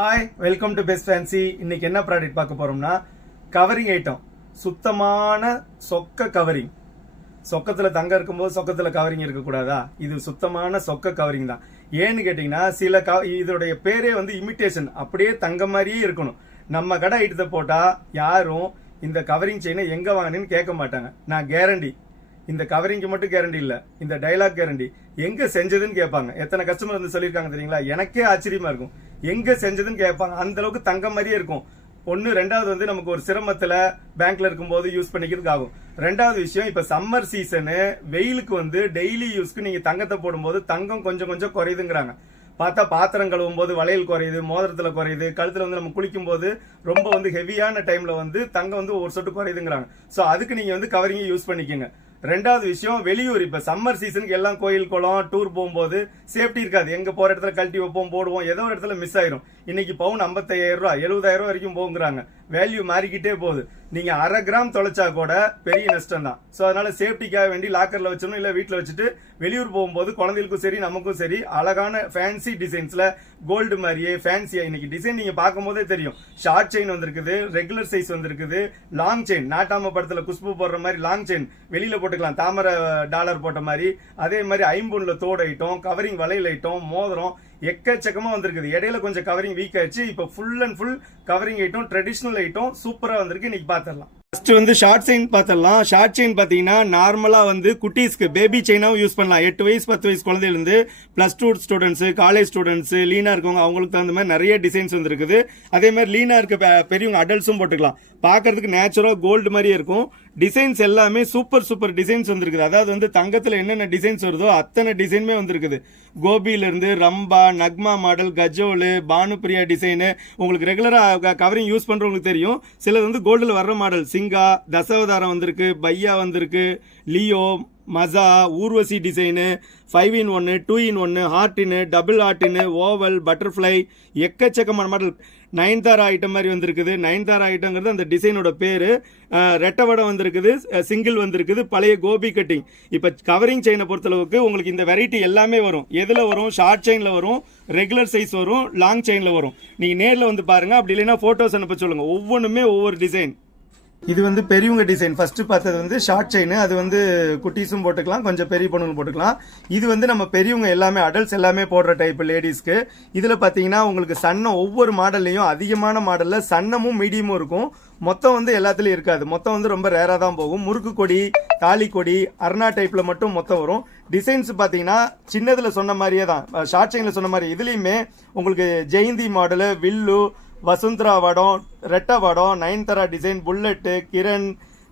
Hi, welcome to best fancy. இன்னைக்கு என்ன product பார்க்க போறோம்னா கவரிங் ஐட்டம். சுத்தமான சொக்க கவரிங். சொக்கத்துல தங்க இருக்கும்போது சொக்கத்துல கவரிங் இருக்கக்கூடாதா? இது சுத்தமான சொக்க கவரிங் தான். ஏன்னு கேட்டீங்கன்னா இதோடைய பேரே வந்து இமிட்டேஷன், அப்படியே தங்க மாதிரியே இருக்கணும். நம்ம கடை ஐட்டத்தை போட்டா யாரும் இந்த கவரிங் செயினை எங்க வாங்கினேன்னு கேட்க மாட்டாங்க. நான் கேரண்டி, இந்த கவரிங்க்கு மட்டும் கேரண்டி இல்ல, இந்த டைலாக் கேரண்டி. எங்க செஞ்சதுன்னு கேட்பாங்க. எத்தனை கஸ்டமர் வந்து சொல்லியிருக்காங்க தெரியுங்களா? எனக்கே ஆச்சரியமா இருக்கும். எங்க செஞ்சதுன்னு கேட்பாங்க. அந்த அளவுக்கு தங்கம் மாதிரியே இருக்கும். ஒன்னு. ரெண்டாவது வந்து நமக்கு ஒரு சிரமத்துல பேங்க்ல இருக்கும்போது யூஸ் பண்ணிக்கிறதுக்கு ஆகும். ரெண்டாவது விஷயம், இப்ப சம்மர் சீசனு, வெயிலுக்கு வந்து டெய்லி யூஸ்க்கு நீங்க தங்கத்தை போடும்போது தங்கம் கொஞ்சம் கொஞ்சம் குறையுதுங்கிறாங்க. பார்த்தா பாத்திரம் கழுவும் போது வளையல் குறையுது, மோதிரத்துல குறையுது, கழுத்துல வந்து நம்ம குளிக்கும் போது ரொம்ப வந்து ஹெவியான டைம்ல வந்து தங்கம் வந்து ஒரு சொட்டு குறையுதுங்கிறாங்க. சோ அதுக்கு நீங்க வந்து கவரிங்க யூஸ் பண்ணிக்கோங்க. ரெண்டாவது விஷயம், வெளியூர் இப்ப சம்மர் சீசனுக்கு எல்லாம் கோயில் குளம் டூர் போகும்போது சேஃப்டி இருக்காது. எங்க போற இடத்துல கழட்டி வைப்போம், போடுவோம், ஏதோ ஒரு இடத்துல மிஸ் ஆயிரும். இன்னைக்கு பவுன் 55,000 ரூபாய் 70,000 ரூபாய் வரைக்கும் போகுங்கிறாங்க. வேல்யூ மாறிக்கிட்டே போகுது. நீங்க 1/2 கிராம் தொலைச்சா கூட பெரிய நஷ்டம் தான். சோ அதனால சேஃப்டிக்காக வேண்டி லாக்கர்ல வச்சிடணும், இல்ல வீட்டுல வச்சுட்டு வெளியூர் போகும்போது குழந்தைகளுக்கும் சரி நமக்கும் சரி அழகான ஃபேன்சி டிசைன்ஸ்ல கோல்டு மாதிரியே ஃபேன்சியா இன்னைக்கு டிசைன் நீங்க பார்க்கும் போதே தெரியும். ஷார்ட் செயின் வந்திருக்குது, ரெகுலர் சைஸ் வந்திருக்குது, லாங் செயின், நாட்டாம படத்துல குஷ்பு போடுற மாதிரி லாங் செயின் வெளியில போட்டுக்கலாம், தாமரை டாலர் போட்ட மாதிரி. அதே மாதிரி ஐம்பொன்ல தோடு ஐட்டம், கவரிங் வளையல் ஐட்டம், மோதிரம் எக்கச்சக்கமா வந்திருக்குது. இடையில கொஞ்சம் கவரிங் வீக் ஆயிடுச்சு. இப்ப full and full covering item, traditional item சூப்பரா வந்திருக்கு. இன்னைக்கு பாத்திரலாம். ஃபர்ஸ்ட் வந்து ஷார்ட் செயின் பாத்திரலாம். ஷார்ட் செயின் பாத்தீங்கன்னா நார்மலா வந்து குட்டீஸ்க்கு பேபி செயினாவும் யூஸ் பண்ணலாம். 8 வயசு 10 வயசு குழந்தையில இருந்து +2 ஸ்டூடெண்ட்ஸ், காலேஜ் ஸ்டூடெண்ட்ஸ், லீனா இருக்கவங்க அவங்களுக்கு தகுந்த மாதிரி நிறைய டிசைன்ஸ் வந்திருக்குது. அதே மாதிரி லீனா இருக்க பெரியவங்க அடல்ட்ஸும் போட்டுக்கலாம். பாக்குறதுக்கு நேச்சுரலா கோல்டு மாதிரியே இருக்கும். டிசைன்ஸ் எல்லாமே சூப்பர் சூப்பர் டிசைன்ஸ் வந்திருக்குது. அதாவது வந்து தங்கத்துல என்னென்ன டிசைன்ஸ் வருதோ அத்தனை டிசைனுமே வந்திருக்குது. கோபியில இருந்து ரம்பா, நக்மா மாடல், கஜோலு, பானுப்பிரியா டிசைனு. உங்களுக்கு ரெகுலரா கவரிங் யூஸ் பண்றவங்களுக்கு தெரியும். சிலது வந்து கோல்டுல வர்ற மாடல், சிங்கா, தசாவதாரம் வந்திருக்கு, பையா வந்திருக்கு, லியோ, மசா, ஊர்வசி டிசைனு, 5-in-1, 2-in-1, ஹார்டின், டபுள் ஹார்டின், ஓவல், பட்டர்ஃபிளை, எக்கச்சக்கமான மாடல். நயன்தாரா ஐட்டம் மாதிரி வந்திருக்குது. நயன்தாரா ஐட்டம்ங்கிறது அந்த டிசைனோட பேரு. ரெட்டவடம் வந்திருக்குது, சிங்கிள் வந்திருக்குது, பழைய கோபி கட்டிங். இப்ப கவரிங் செயினை பொறுத்தளவுக்கு உங்களுக்கு இந்த வெரைட்டி எல்லாமே வரும். எதுல வரும்? ஷார்ட் செயின்ல வரும், ரெகுலர் சைஸ் வரும், லாங் செயின்ல வரும். நீங்க நேர்ல வந்து பாருங்க, அப்படி இல்லைன்னா போட்டோஸ் அனுப்ப சொல்லுங்க. ஒவ்வொன்றுமே ஒவ்வொரு டிசைன். இது வந்து பெரியவங்க டிசைன். ஃபர்ஸ்ட் பார்த்தது வந்து ஷார்ட் செயின். அது வந்து குட்டீஸும் போட்டுக்கலாம், கொஞ்சம் பெரிய பொண்ணுங்களும் போட்டுக்கலாம். இது வந்து நம்ம பெரியவங்க எல்லாமே அடல்ட்ஸ் எல்லாமே போடுற டைப் லேடிஸ்க்கு. இதுல பாத்தீங்கன்னா உங்களுக்கு சன்னம் ஒவ்வொரு மாடல்லையும் அதிகமான மாடல்ல சன்னமும் மீடியமும் இருக்கும். மொத்தம் வந்து எல்லாத்துலயும் இருக்காது. மொத்தம் வந்து ரொம்ப ரேரா தான் போகும். முறுக்கு கொடி, தாலி கொடி, அர்ணா டைப்ல மட்டும் மொத்தம் வரும். டிசைன்ஸ் பாத்தீங்கன்னா சின்னதுல சொன்ன மாதிரியே தான், ஷார்ட் செயின்ல சொன்ன மாதிரி இதுலயுமே உங்களுக்கு ஜெயந்தி மாடலு, வில்லு, வசுந்தரா வடம், ரெட்ட வடம், நயன்தாரா டிசைன், புல்லட்டு, கிரண்,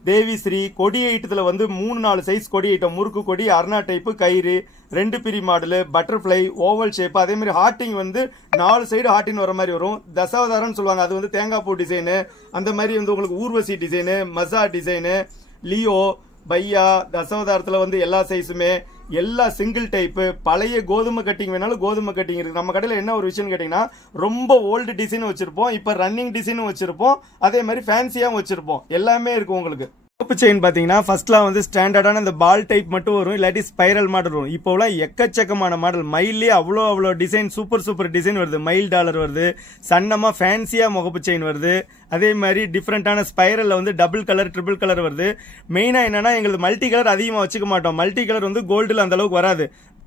தேவிஸ்ரீ, கொடி ஐட்டத்துல வந்து 3-4 சைஸ் கொடி ஐட்டம், முறுக்கு கொடி, அர்ணா டைப்பு, கயிறு, 2 பிரி மாடலு, பட்டர்ஃபிளை, ஓவல் ஷேப். அதே மாதிரி ஹார்டிங் வந்து 4 சைடு ஹார்டின் வர மாதிரி வரும். தசாவதாரம் சொல்லுவாங்க, அது வந்து தேங்காய் பூ டிசைனு. அந்த மாதிரி வந்து உங்களுக்கு ஊர்வசி டிசைனு, மசா டிசைனு, லியோ, பையா, தசாவதாரத்துல வந்து எல்லா சைஸுமே, எல்லா சிங்கிள் டைப்பு. பழைய கோதுமை கட்டிங் வேணாலும் கோதுமை கட்டிங் இருக்கு. நம்ம கடையில் என்ன ஒரு விஷயம் கேட்டீங்கன்னா, ரொம்ப ஓல்டு டிசைன் வச்சிருப்போம், இப்ப ரன்னிங் டிசைனும் வச்சிருப்போம், அதே மாதிரி ஃபேன்சியாவும் வச்சிருப்போம். எல்லாமே இருக்கும் உங்களுக்கு. ரோப்பு செயின் பாத்தீங்கன்னா ஃபர்ஸ்ட்லாம் வந்து ஸ்டாண்டர்டான இந்த பால் டைப் மட்டும் வரும், இல்லாட்டி ஸ்பைரல் மாடல் வரும். இப்போலாம் எக்கச்சக்கமான மாடல். மயிலே அவ்வளோ டிசைன், சூப்பர் சூப்பர் டிசைன் வருது. மயில் டாலர் வருது, சன்னமா ஃபேன்சியா முகப்பு செயின் வருது. அதே மாதிரி டிஃப்ரெண்டான ஸ்பைரல்ல வந்து டபுள் கலர், ட்ரிபிள் கலர் வருது. மெயினா என்னன்னா, எங்களுக்கு மல்டி கலர் அதிகமா வச்சுக்க மாட்டோம். மல்டி கலர் வந்து கோல்டுல அந்த அளவுக்கு வராது.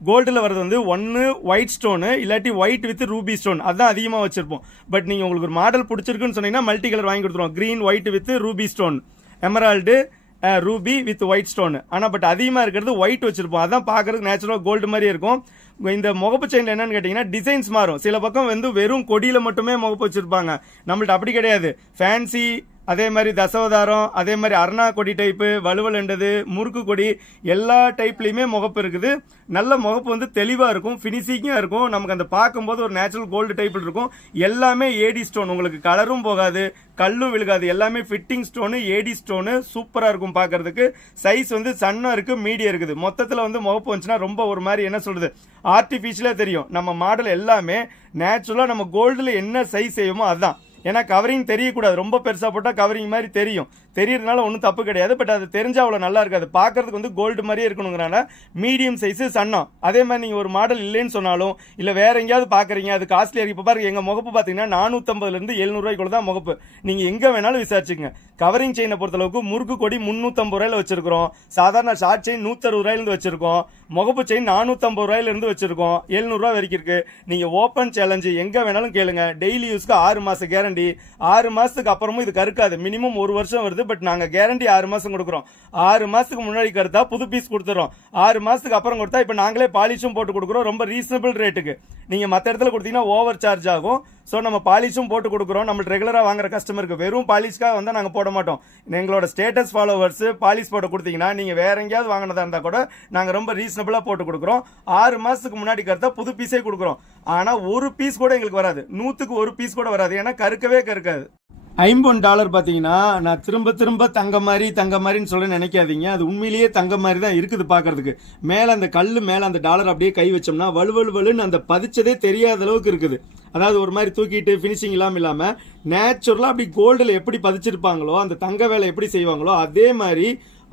கோல்டுல வரது வந்து ஒன்னு ஒயிட் ஸ்டோனு, இல்லாட்டி ஒயிட் வித் ரூபி ஸ்டோன், அதான் அதிகமா வச்சிருப்போம். பட் நீங்க உங்களுக்கு ஒரு மாடல் பிடிச்சிருக்குன்னு சொன்னீங்கன்னா மல்டி கலர் வாங்கி கொடுத்துருவோம். Green white with Ruby stone, Emerald, Ruby with white stone. ஆனா பட் அதிகமா இருக்கிறது ஒயிட் வச்சிருப்போம். அதான் பாக்குறதுக்கு நேச்சுரல் கோல்டு மாதிரி இருக்கும். இந்த முகப்பு செயின்ல என்னன்னு கேட்டீங்கன்னா டிசைன்ஸ் மாறும். சில பக்கம் வந்து வெறும் கொடியில மட்டுமே முகப்பு வச்சிருப்பாங்க. நம்மள்ட்ட அப்படி கிடையாது. ஃபேன்சி, அதே மாதிரி தசாவதாரம், அதே மாதிரி அர்ணா கொடி டைப்பு, வலுவலண்டது, முறுக்கு கொடி, எல்லா டைப்லயுமே முகப்பு இருக்குது. நல்ல முகப்பு வந்து தெளிவா இருக்கும், பினிஷிங்கா இருக்கும். நமக்கு அந்த பார்க்கும்போது ஒரு நேச்சுரல் கோல்டு டைப்ல இருக்கும். எல்லாமே ஏடி ஸ்டோன், உங்களுக்கு கலரும் போகாது, கல்லும் விழுகாது. எல்லாமே ஃபிட்டிங் ஸ்டோனு, ஏடி ஸ்டோனு, சூப்பரா இருக்கும் பார்க்கிறதுக்கு. சைஸ் வந்து சன்னம் இருக்கு, மீடியம் இருக்குது. மொத்தத்துல வந்து முகப்பு வந்துச்சுன்னா ரொம்ப ஒரு மாதிரி என்ன சொல்றது, ஆர்டிபிஷியலா தெரியும். நம்ம மாடல் எல்லாமே நேச்சுரலா நம்ம கோல்டுல என்ன சைஸ் செய்யுமோ அதுதான். ஏன்னா கவரிங் தெரியக்கூடாது. ரொம்ப பெருசா போட்டா கவரிங் மாதிரி தெரியும். தெரியறதுனால ஒன்றும் தப்பு கிடையாது. பட் அது தெரிஞ்சா அவ்வளோ நல்லா இருக்காது. பார்க்கறதுக்கு வந்து கோல்டு மாதிரியே இருக்கணுங்கிறனால மீடியம் சைஸு சன்னம். அதே மாதிரி நீங்கள் ஒரு மாடல் இல்லைன்னு சொன்னாலும் இல்லை வேற எங்கேயாவது பார்க்குறீங்க அது காஸ்ட்லியாக இப்போ பாருங்க எங்கள் முகப்பு பார்த்தீங்கன்னா 450 700 தான் முகப்பு. நீங்கள் எங்கே வேணாலும் விசாரிச்சுங்க. கவரிங் செயினை பொறுத்தளவுக்கு முறுக்கு கொடி 350 வச்சிருக்கோம். சாதாரண ஷார்ட் செயின் 160 வச்சிருக்கோம். முகப்பு செயின் 450 வச்சிருக்கோம். 700 வரைக்கும் இருக்கு. நீங்க ஓப்பன் சேலஞ்சு எங்க வேணாலும் கேளுங்க. டெய்லி யூஸ்க்கு 6 மாசம் கேரண்டி. 6 மாசத்துக்கு அப்புறமும் இது கருக்காது. மினிமம் 1 வருஷம் வருது. பட் நாங்க கேரண்டி 6 மாசம் கொடுக்குறோம். 6 மாசத்துக்கு முன்னாடி கருத்தா புது பீஸ் கொடுத்துறோம். 6 மாசத்துக்கு அப்புறம் கொடுத்தா இப்ப நாங்களே பாலிஷும் போட்டு கொடுக்குறோம். ரொம்ப ரீசனபிள் ரேட்டுக்கு. நீங்க மற்ற இடத்துல கொடுத்தீங்கன்னா ஓவர் சார்ஜ் ஆகும். ஸோ நம்ம பாலிஷும் போட்டு கொடுக்குறோம். நம்ம ரெகுலராக வாங்குற கஸ்டமருக்கு வெறும் பாலிஷ்காக வந்து நாங்கள் போட மாட்டோம். எங்களோட ஸ்டேட்டஸ் ஃபாலோவர்ஸ் பாலிஷ் போட்டு கொடுத்தீங்கன்னா நீங்கள் வேற எங்கேயாவது வாங்கினதா இருந்தால் கூட நாங்கள் ரொம்ப ரீசனபிளாக போட்டு கொடுக்குறோம். 6 மாதத்துக்கு முன்னாடி கருத்தா புது பீஸே கொடுக்குறோம். ஆனால் ஒரு பீஸ் கூட எங்களுக்கு வராது. 100க்கு ஒரு பீஸ் கூட வராது. ஏன்னா கருக்கவே கருக்காது. $50 பார்த்தீங்கன்னா நான் திரும்ப தங்க மாதிரின்னு சொல்ல நினைக்காதீங்க. அது உண்மையிலேயே தங்க மாதிரி தான் இருக்குது பார்க்கறதுக்கு. மேலே அந்த கல் மேலே அந்த டாலர் அப்படியே கை வச்சோம்னா வலுவலுன்னு அந்த பதிச்சதே தெரியாத அளவுக்கு இருக்குது. அதாவது ஒரு மாதிரி தூக்கிட்டு ஃபினிஷிங் இல்லாமல் நேச்சுரலாக அப்படி கோல்டில் எப்படி பதிச்சிருப்பாங்களோ அந்த தங்க வேலை எப்படி செய்வாங்களோ அதே மாதிரி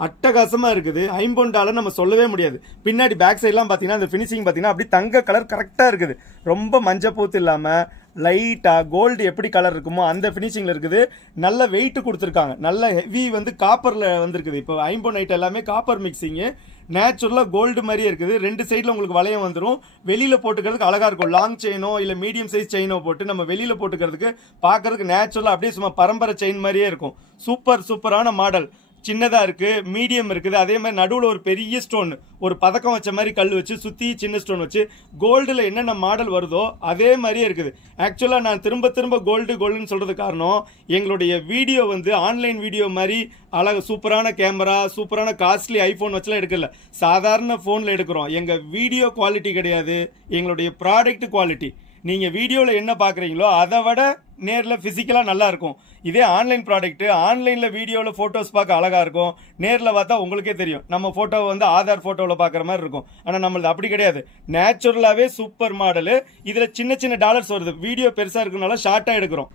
அட்டகாசமாக இருக்குது. $50 நம்ம சொல்லவே முடியாது. பின்னாடி பேக் சைட்லாம் பார்த்தீங்கன்னா அந்த ஃபினிஷிங் பார்த்தீங்கன்னா அப்படி தங்க கலர் கரெக்டாக இருக்குது. ரொம்ப மஞ்சள் பூத்து இல்லாமல் லைட்டாக கோல்டு எப்படி கலர் இருக்குமோ அந்த ஃபினிஷிங்கில் இருக்குது. நல்ல வெயிட் கொடுத்துருக்காங்க. நல்ல ஹெவி வந்து காப்பரில் வந்துருக்குது. இப்போ ஐம்பொன் எல்லாமே காப்பர் மிக்சிங்கு. நேச்சுரலாக கோல்டு மாதிரியே இருக்குது. 2 சைடில் உங்களுக்கு வளையம் வந்துடும். வெளியில் போட்டுக்கிறதுக்கு அழகாக இருக்கும். லாங் செயினோ இல்லை மீடியம் சைஸ் செயினோ போட்டு நம்ம வெளியில் போட்டுக்கிறதுக்கு பார்க்கறதுக்கு நேச்சுரலாக அப்படியே சும்மா பரம்பரை செயின் மாதிரியே இருக்கும். சூப்பரான மாடல். சின்னதாக இருக்குது, மீடியம் இருக்குது. அதே மாதிரி நடுவில் ஒரு பெரிய ஸ்டோன், ஒரு பதக்கம் வச்ச மாதிரி கல் வச்சு சுற்றி சின்ன ஸ்டோன் வச்சு கோல்டில் என்னென்ன மாடல் வருதோ அதே மாதிரியே இருக்குது. ஆக்சுவலாக நான் திரும்ப கோல்டுன்னு சொல்கிறது காரணம் எங்களுடைய வீடியோ வந்து ஆன்லைன் வீடியோ மாதிரி அழகு சூப்பரான கேமரா, சூப்பரான காஸ்ட்லி ஐஃபோன் வச்சுலாம் எடுக்கல. சாதாரண ஃபோனில் எடுக்கிறோம். எங்கள் வீடியோ குவாலிட்டி கிடையாது, எங்களுடைய ப்ராடக்ட் குவாலிட்டி. நீங்கள் வீடியோவில் என்ன பார்க்குறீங்களோ அதை விட நேரில் ஃபிசிக்கலாக நல்லா இருக்கும். இதே ஆன்லைன் ப்ராடக்ட்டு ஆன்லைனில் வீடியோவில் ஃபோட்டோஸ் பார்க்க அழகாக இருக்கும். நேரில் பார்த்தா உங்களுக்கே தெரியும் நம்ம ஃபோட்டோவை வந்து ஆதார் ஃபோட்டோவில் பார்க்குற மாதிரி இருக்கும். ஆனால் நம்மளது அப்படி கிடையாது. நேச்சுரலாகவே சூப்பர் மாடலு. இதில் சின்ன டாலர்ஸ் வருது. வீடியோ பெருசாக இருக்கிறனால ஷார்ட்டாக எடுக்கிறோம்.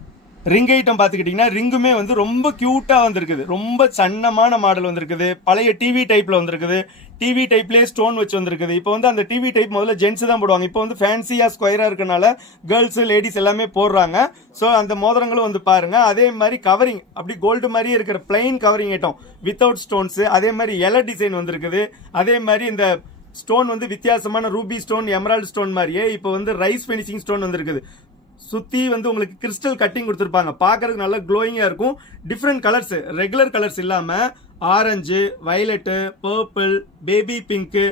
ரிங் ஐட்டம் பார்த்துக்கிட்டிங்கன்னா ரிங்குமே வந்து ரொம்ப க்யூட்டாக வந்திருக்குது. ரொம்ப சன்னமான மாடல் வந்திருக்குது. பழைய டிவி டைப்பில் வந்திருக்குது. டிவி டைப்லேயே ஸ்டோன் வச்சு வந்திருக்குது. இப்போ வந்து அந்த டிவி டைப் முதல்ல ஜென்ஸ் தான் போடுவாங்க. இப்போ வந்து ஃபேன்சியாக ஸ்கொயராக இருக்கனால கேர்ள்ஸு லேடிஸ் எல்லாமே போடுறாங்க. ஸோ அந்த மோதிரங்களும் வந்து பாருங்க. அதே மாதிரி கவரிங் அப்படி கோல்டு மாதிரியே இருக்கிற plain covering item without stones. அதே மாதிரி இலை டிசைன் வந்திருக்குது. அதே மாதிரி இந்த ஸ்டோன் வந்து வித்தியாசமான ரூபி ஸ்டோன், எமரால்டு ஸ்டோன் மாதிரியே இப்போ வந்து ரைஸ் ஃபினிஷிங் ஸ்டோன் வந்திருக்குது. சுற்றி வந்து உங்களுக்கு கிறிஸ்டல் கட்டிங் கொடுத்துருப்பாங்க. பார்க்கறதுக்கு நல்லா க்ளோயிங்காக இருக்கும். டிஃப்ரெண்ட் கலர்ஸ், ரெகுலர் கலர்ஸ் இல்லாமல் orange, violet, purple, baby pink,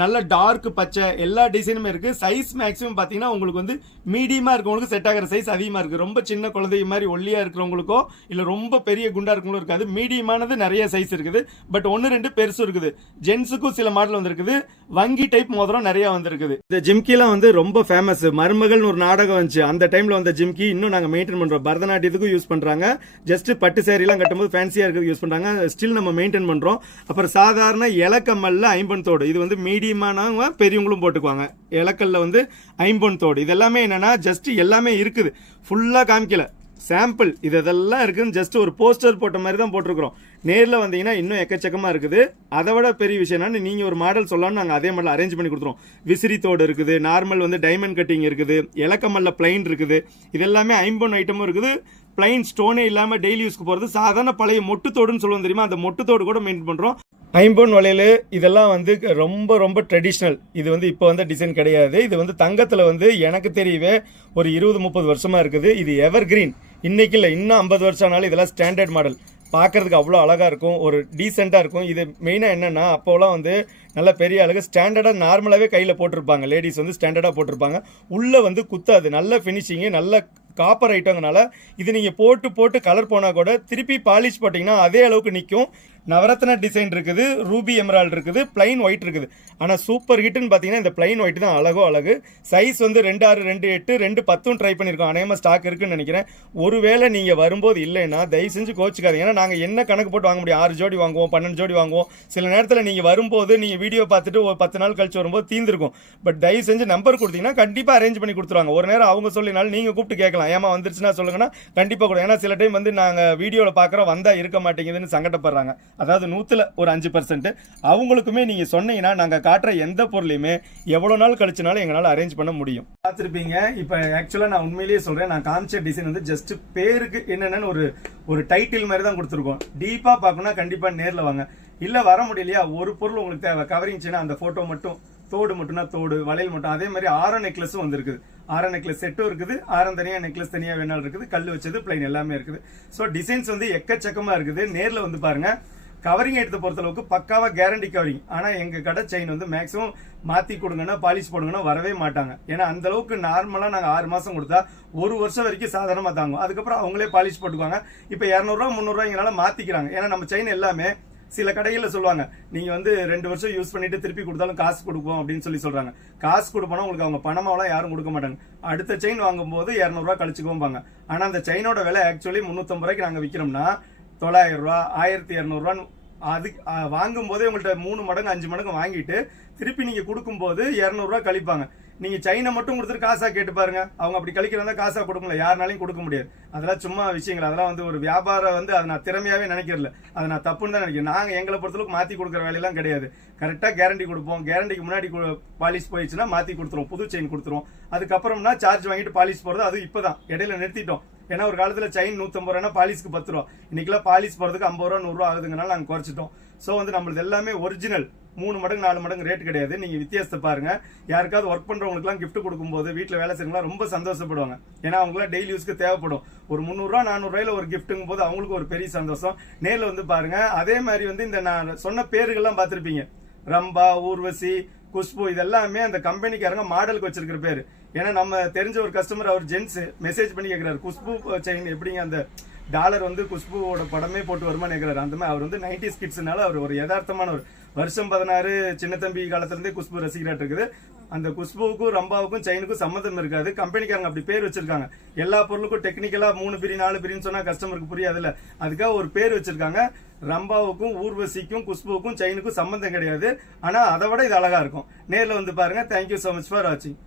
நல்ல டார்க் பச்சை எல்லா டிசைனுமே இருக்குது. சைஸ் மேக்ஸிமம் பார்த்தீங்கன்னா உங்களுக்கு வந்து மீடியமாக இருக்கவங்களுக்கு செட் ஆகிற சைஸ் அதிகமாக இருக்குது. ரொம்ப சின்ன குழந்தை மாதிரி ஒல்லியாக இருக்கிறவங்களுக்கோ இல்லை ரொம்ப பெரிய குண்டா இருக்கவங்களும் இருக்காது. மீடியமானது நிறைய சைஸ் இருக்குது. பட் 1-2 பெருசும் இருக்குது. ஜென்ஸுக்கும் சில மாடல் வந்திருக்குது. வங்கி டைப் மோதிரம் நிறைய வந்திருக்குது. இந்த ஜிம்கிலாம் வந்து ரொம்ப ஃபேமஸ். மருமகள்னு ஒரு நாடகம் வந்துச்சு. அந்த டைமில் வந்த ஜிம்கி இன்னும் நாங்கள் மெயின்டைன் பண்ணுறோம். பரதநாட்டியத்துக்கும் யூஸ் பண்ணுறாங்க. ஜஸ்ட் பட்டு சேரீலாம் கட்டும்போது ஃபேன்சியாக இருக்கிறது யூஸ் பண்ணுறாங்க. ஸ்டில் நம்ம மெயின்டைன் பண்ணுறோம். அப்புறம் சாதாரண இலக்கமல்ல ஐம்பொன் தோடு. இது வந்து மீடியமானவங்க பெரியவங்களும் போட்டுக்குவாங்க. இலக்கல்ல வந்து ஐம்பொன் தோடு. இதெல்லாமே என்னன்னா ஜஸ்ட் எல்லாமே இருக்குது. ஃபுல்லாக காமிக்கல, சாம்பிள். இதெல்லாம் இருக்குன்னு ஜஸ்ட் ஒரு போஸ்டர் போட்ட மாதிரி தான் போட்டிருக்கிறோம். நேரில் வந்தீங்கன்னா இன்னும் எக்கச்சக்கமாக இருக்குது. அதை விட பெரிய விஷயம் என்னன்னா நீங்கள் ஒரு மாடல் சொல்லலாம்னு நாங்கள் அதே மாடல் அரேஞ்ச் பண்ணி கொடுத்துருவோம். விசிறி தோடு இருக்குது, நார்மல் வந்து டைமண்ட் கட்டிங் இருக்குது, இலக்கமல்ல பிளைன் இருக்குது. இதெல்லாமே ஐம்பொன் ஐட்டமும் இருக்குது. பிளைன் ஸ்டோனே இல்லாமல் டெய்லி யூஸ்க்கு போகிறது. சாதாரண பழைய மொட்டு தோடுன்னு சொல்லுவோம் தெரியுமா, அந்த மொட்டு தோடு கூட மெயின்டைன் பண்ணுறோம். ஐம்பொன் வளையல் இதெல்லாம் வந்து ரொம்ப ட்ரெடிஷ்னல். இது வந்து இப்போ வந்து டிசைன் கிடையாது. இது வந்து தங்கத்தில் வந்து எனக்கு தெரியவே ஒரு 20-30 வருஷமாக இருக்குது. இது எவர் கிரீன். இன்னைக்கு இல்லை, இன்னும் 50 வருஷம் ஆனாலும் இதெல்லாம் ஸ்டாண்டர்ட் மாடல். பார்க்கறதுக்கு அவ்வளோ அழகாக இருக்கும். ஒரு டீசெண்டாக இருக்கும். இது மெயினாக என்னென்னா அப்போலாம் வந்து நல்ல பெரிய அழகு ஸ்டாண்டர்டாக நார்மலாகவே கையில் போட்டிருப்பாங்க. லேடிஸ் வந்து ஸ்டாண்டர்டாக போட்டிருப்பாங்க. உள்ளே வந்து குத்தாது. நல்ல ஃபினிஷிங்கு, நல்ல காப்பர் ஐட்டங்கனால இது நீங்கள் போட்டு கலர் போனால் கூட திருப்பி பாலிஷ் போட்டிங்கன்னா அதே அளவுக்கு நிற்கும். நவரத்ன டிசைன் இருக்குது, ரூபி எமரால்டு இருக்குது, பிளைன் ஒயிட் இருக்குது. ஆனால் சூப்பர் ஹிட்னு பார்த்தீங்கன்னா இந்த பிளைன் ஒயிட் தான் அழகு. சைஸ் வந்து 2.6, 2.8, 2.10 ட்ரை பண்ணியிருக்கோம். அநேகமாக ஸ்டாக் இருக்குன்னு நினைக்கிறேன். ஒருவேளை நீங்கள் வரும்போது இல்லைன்னா தயவு செஞ்சு கோச்சிக்காதீங்க. ஏன்னா நாங்கள் என்ன கணக்கு போட்டு வாங்க முடியும்? 6 ஜோடி வாங்குவோம், 12 ஜோடி வாங்குவோம். சில நேரத்தில் நீங்கள் வரும்போது நீங்கள் வீடியோ பார்த்துட்டு ஒரு 10 நாள் கழிச்சு வரும்போது தீர்ந்துருக்கும். பட் தயவு செஞ்சு நம்பர் கொடுத்தீங்கன்னா கண்டிப்பாக அரேஞ்ச் பண்ணி கொடுத்துருவாங்க. ஒரு நேரம் அவங்க சொல்லினாலும் நீங்கள் கூப்பிட்டு கேட்கலாம், ஏமா வந்துருச்சுன்னா சொல்லுங்கன்னா கண்டிப்பாக கூட. ஏன்னா சில டைம் வந்து நாங்கள் வீடியோவில் பார்க்குறோம் வந்தால் இருக்க மாட்டேங்குதுன்னு சங்கடப்படுறாங்க. அதாவது 100ல் ஒரு 5%. அவங்களுக்குமே நீங்க சொன்னீங்கன்னா நாங்க காட்டுற எந்த பொருளையுமே எவ்வளவு நாள் கழிச்சுனாலும் எங்களால அரேஞ்ச் பண்ண முடியும். பார்த்திருப்பீங்க. இப்ப ஆக்சுவலா நான் உண்மையிலேயே சொல்றேன், நான் காமிச்ச டிசைன் வந்து ஜஸ்ட் பேருக்கு என்னன்னு ஒரு டைட்டில் மாதிரி தான் கொடுத்துருக்கோம். டீப்பா பார்க்கணும்னா கண்டிப்பா நேர்ல வாங்க. இல்ல வர முடியலையா, ஒரு பொருள் உங்களுக்கு தேவை கவரிங் செய்யணும், அந்த போட்டோ மட்டும், தோடு மட்டும்னா தோடு, வளையல் மட்டும். அதே மாதிரி ஆரம் நெக்லஸும் வந்திருக்குது. ஆரம் நெக்லஸ் செட்டும் இருக்குது, ஆரம் தனியா நெக்லஸ் தனியா வேணாலும் இருக்குது, கல் வச்சது பிளைன் எல்லாமே இருக்குது. ஸோ டிசைன்ஸ் வந்து எக்கச்சக்கமா இருக்குது. நேர்ல வந்து பாருங்க. கவரிங் எடுத்து பொறுத்தளவுக்கு பக்காவா கேரண்டி கவரிங். ஆனா எங்க கடை செயின் வந்து மேக்ஸிமம் மாத்தி கொடுங்கன்னா பாலிஷ் போடுங்கன்னா வரவே மாட்டாங்க. ஏன்னா அந்த அளவுக்கு நார்மலா நாங்க 6 மாசம் கொடுத்தா 1 வருஷம் வரைக்கும் சாதாரணமா தாங்கும். அதுக்கப்புறம் அவங்களே பாலிஷ் போட்டுக்குவாங்க. இப்ப 200 ரூபா 300 ரூபாய்ங்கனால மாத்திக்கிறாங்க. ஏன்னா நம்ம செயின் எல்லாமே சில கடைகளில் சொல்லுவாங்க, நீங்க வந்து 2 வருஷம் யூஸ் பண்ணிட்டு திருப்பி கொடுத்தாலும் காசு கொடுப்போம் அப்படின்னு சொல்றாங்க. காசு கொடுப்போம் உங்களுக்கு அவங்க பணமாவெல்லாம் யாரும் கொடுக்க மாட்டாங்க. அடுத்த செயின் வாங்கும் போது 200 ரூபாய் கழிச்சுக்குவோம்பாங்க. ஆனா அந்த செயினோட விலை ஆக்சுவலி 350 ரூபாய்க்கு நாங்க விற்கிறோம்னா 900 ரூபா 1200 ரூபான்னு அது வாங்கும் போதே உங்கள்ட்ட 3 மடங்கு 5 மடங்கு வாங்கிட்டு திருப்பி நீங்க கொடுக்கும் போது 200 ரூபாய் கழிப்பாங்க. நீங்க சைனை மட்டும் கொடுத்துட்டு காசா கேட்டு பாருங்க, அவங்க அப்படி கழிக்கிறதா காசா கொடுக்கல, யாருனாலையும் கொடுக்க முடியாது. அதெல்லாம் சும்மா விஷயங்கள். அதெல்லாம் வந்து ஒரு வியாபாரம் வந்து அதை நான் திறமையாவே நினைக்கிறல, அதை நான் தப்புன்னு தான் நினைக்கிறேன். நாங்க எங்களை பொறுத்தளவுக்கு மாத்தி கொடுக்குற வேலையெல்லாம் கிடையாது. கரெக்டா கேரண்டி கொடுப்போம். கேரண்டிக்கு முன்னாடி பாலிஷ் போயிடுச்சுன்னா மாத்தி கொடுத்துருவோம், புது செயின் கொடுத்துருவோம். அதுக்கப்புறம்னா சார்ஜ் வாங்கிட்டு பாலிஷ் போறது அது இப்பதான் இடையில நிறுத்திட்டோம். ஏன்னா ஒரு காலத்துல செயின் 150 ரூபா, பாலிஷ்க்கு 10 ரூபா. இன்னைக்கெல்லாம் பாலிஷ் போறதுக்கு 50 ரூபா 100 ரூபா ஆகுதுங்கனால நாங்க குறைச்சிட்டோம். சோ வந்து நம்மளது எல்லாமே ஒரிஜினல். 3 மடங்கு 4 மடங்கு ரேட் கிடையாது. நீங்க வித்தியாசத்தை பாருங்க. யாருக்காவது ஒர்க் பண்றவங்களுக்கு எல்லாம் கிஃப்ட் கொடுக்கும்போது வீட்டுல வேலை செய்யறவங்க ரொம்ப சந்தோஷப்படுவாங்க. ஏன்னா அவங்களாம் டெய்லி யூஸ்க்கு தேவைப்படும். ஒரு 300 ரூபா 400 ரூபாயில ஒரு கிஃப்ட்டுங்கும் போது அவங்களுக்கு ஒரு பெரிய சந்தோஷம். நேர்ல வந்து பாருங்க. அதே மாதிரி வந்து இந்த நான் சொன்ன பேர்கள்லாம் பார்த்திருப்பீங்க, ரம்பா, ஊர்வசி, குஷ்பு, இதெல்லாமே அந்த கம்பெனிக்காரங்க மாடலுக்கு வச்சிருக்கிற பேரு. ஏன்னா நம்ம தெரிஞ்ச ஒரு கஸ்டமர், அவர் ஜென்ஸ் மெசேஜ் பண்ணி கேட்கிறாரு, குஷ்பு செயின் எப்படிங்க அந்த டாலர் வந்து குஷ்புவோட படமே போட்டு வருமானு கேட்கிறாரு. அந்த மாதிரி அவர் வந்து 90s கிட்ஸ்னால அவர் ஒரு யதார்த்தமான ஒரு வருஷம் 16 சின்ன தம்பி காலத்துல இருந்தே குஷ்பு ரசிகராட்டு இருக்குது. அந்த குஷ்புவுக்கும் ரம்பாவுக்கும் செயினுக்கும் சம்மந்தம் இருக்காது. கம்பெனிக்காரங்க அப்படி பேர் வச்சிருக்காங்க. எல்லா பொருளுக்கும் டெக்னிக்கலா 3 பிரி 4 பிரின்னு சொன்னா கஸ்டமருக்கு புரியாதுல்ல, அதுக்காக ஒரு பேர் வச்சிருக்காங்க. ரம்பாவுக்கும் ஊர்வசிக்கும் குஷ்புவுக்கும் செயினுக்கும் சம்பந்தம் கிடையாது. ஆனா அதை விட இது அழகா இருக்கும். நேர்ல வந்து பாருங்க. தேங்க்யூ சோ மச் ஃபார் வாட்சிங்.